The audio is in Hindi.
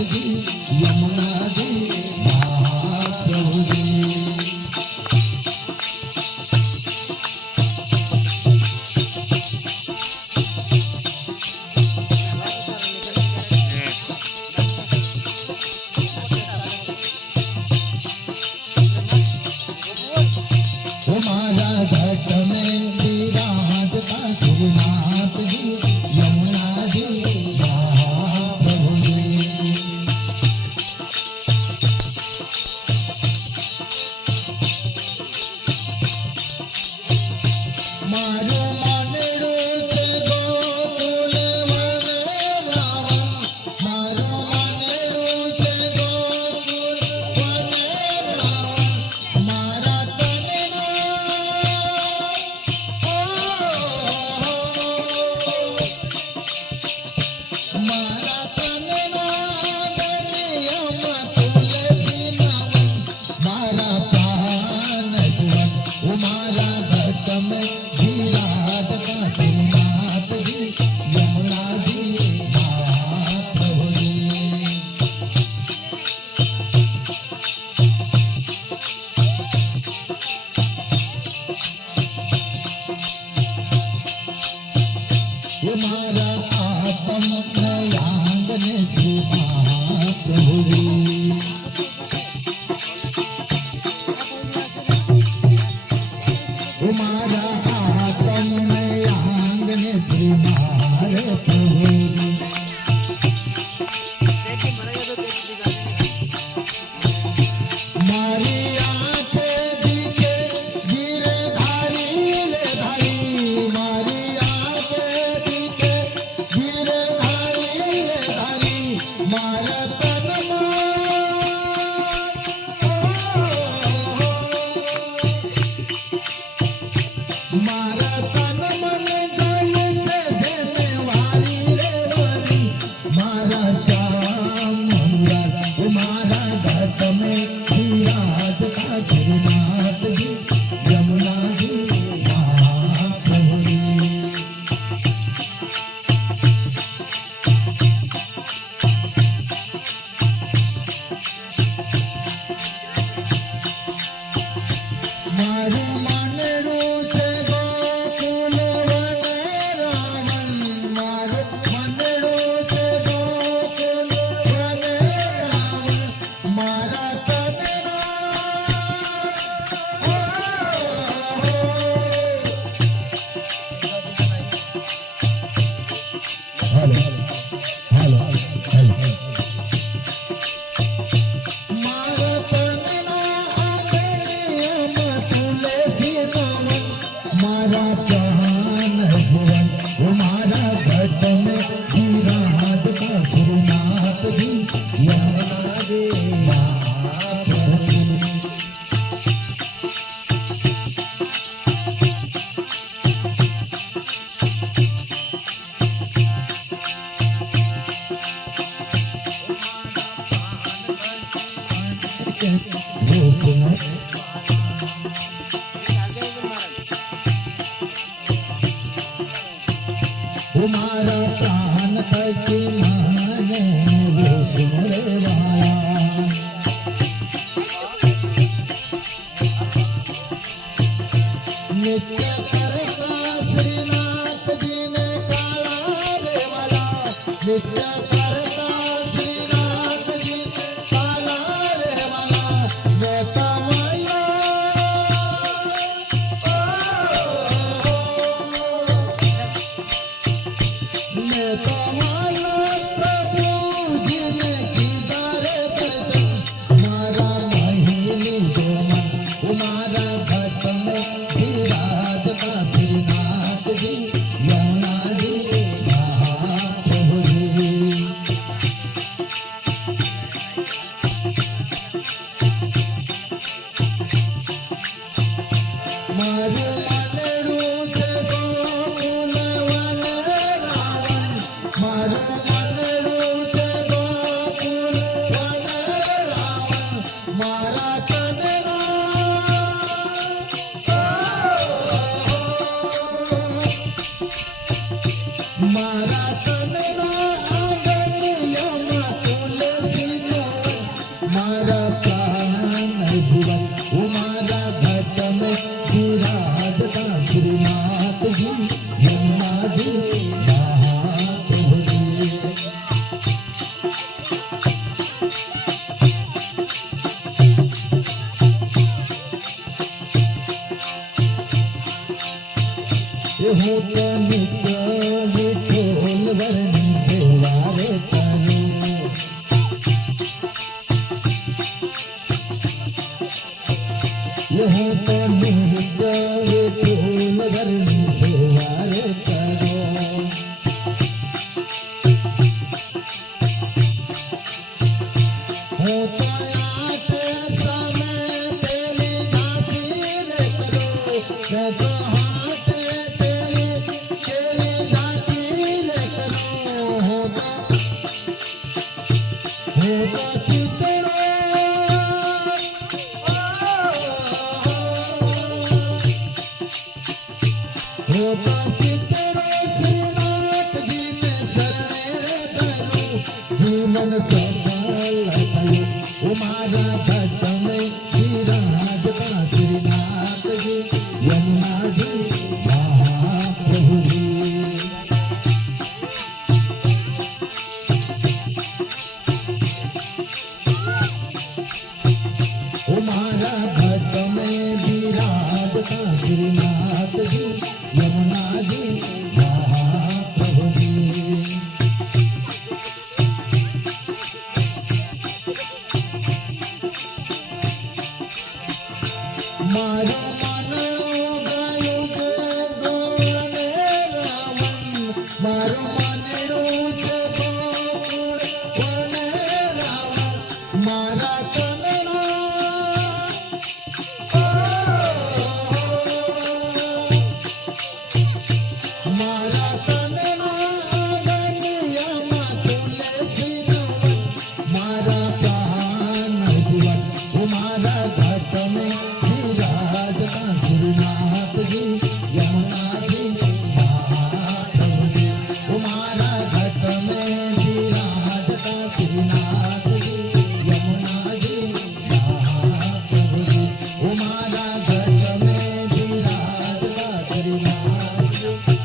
जी यमुना जी महाप्रभु जी। हमारा घट में विराजता श्रीनाथ जी यमुना जी महाप्रभु जी। मारो मन रोचे गोकुल वन रावण, मारो मन रोचे गोकुल वन रावण, मारा तन मारा तन नियम तुलसी नावन, मारा प्राण जुवन मारा भक्त में विराजता श्रीनाथ जी यमुना जी महाप्रभु जी। हमारा आत्म नयांग में श्री महाप्रभु जी। हमारा आत्म नयांग में श्री महाप्रभु जी। मारी आंखें दिखे गिरधारी ले धारी, मारी आंखें दिखे गिरधारी ले धारी, मारा तन मारा तन मन गल से जैसे वारी रे वारी, मारा श्याम मुरार मारा घट में विराजता श्रीनाथ जी यमुना जी महाप्रभु जी। मारू मन रोचे गोकुल वन रावण, मारू मन रोचे गोकुल वन रावण, मारा तन हेलो मारा तन नियम तुलसी नावन, मारा प्राण जुवन मारा घट में विराजता श्रीनाथ जी यमुना जी महाप्रभु जी। हमारा प्राण करके माने वो सुनने वाला, नित्य करता श्रीनाथ जी ने काला रे वाला, नित्य करता श्रीनाथ जी ने काला रे वाला, मैं कमाई હું તો નિત્ય વિઠોલ વરની સેવા રે કરું હું તો નિત્ય વિઠોલ વરની સેવા રે કરું હું તો આતે સામે તેરી દાસી રે કરું मैं तो हाथे तेरी दासी रे करूं हो तो चितरो श्रीनाथ जी ने शरणे करूं जीवन सफल करूं उमारा भक्त में विराज का श्रीनाथ जी यमुना जी महाप्रभु जी उमारा भक्त में विराज का श्रीनाथ जी यमुना जी महाप्रभु जी मारो मानो गायो जे गोने रावण मारो मानेरो जे गोकुळ वने रावण मारा कनना मारा कनना दुनियाમાં तुलसी रावण मारा प्राण जीवन तुम्हारा घट में विराज का श्रीनाथ जी यमुना जी महाप्रभु जी तुम्हारा घट में विराज का श्रीनाथ जी यमुना जी महाप्रभु जी तुम्हारा घट में विराज का श्रीनाथ जी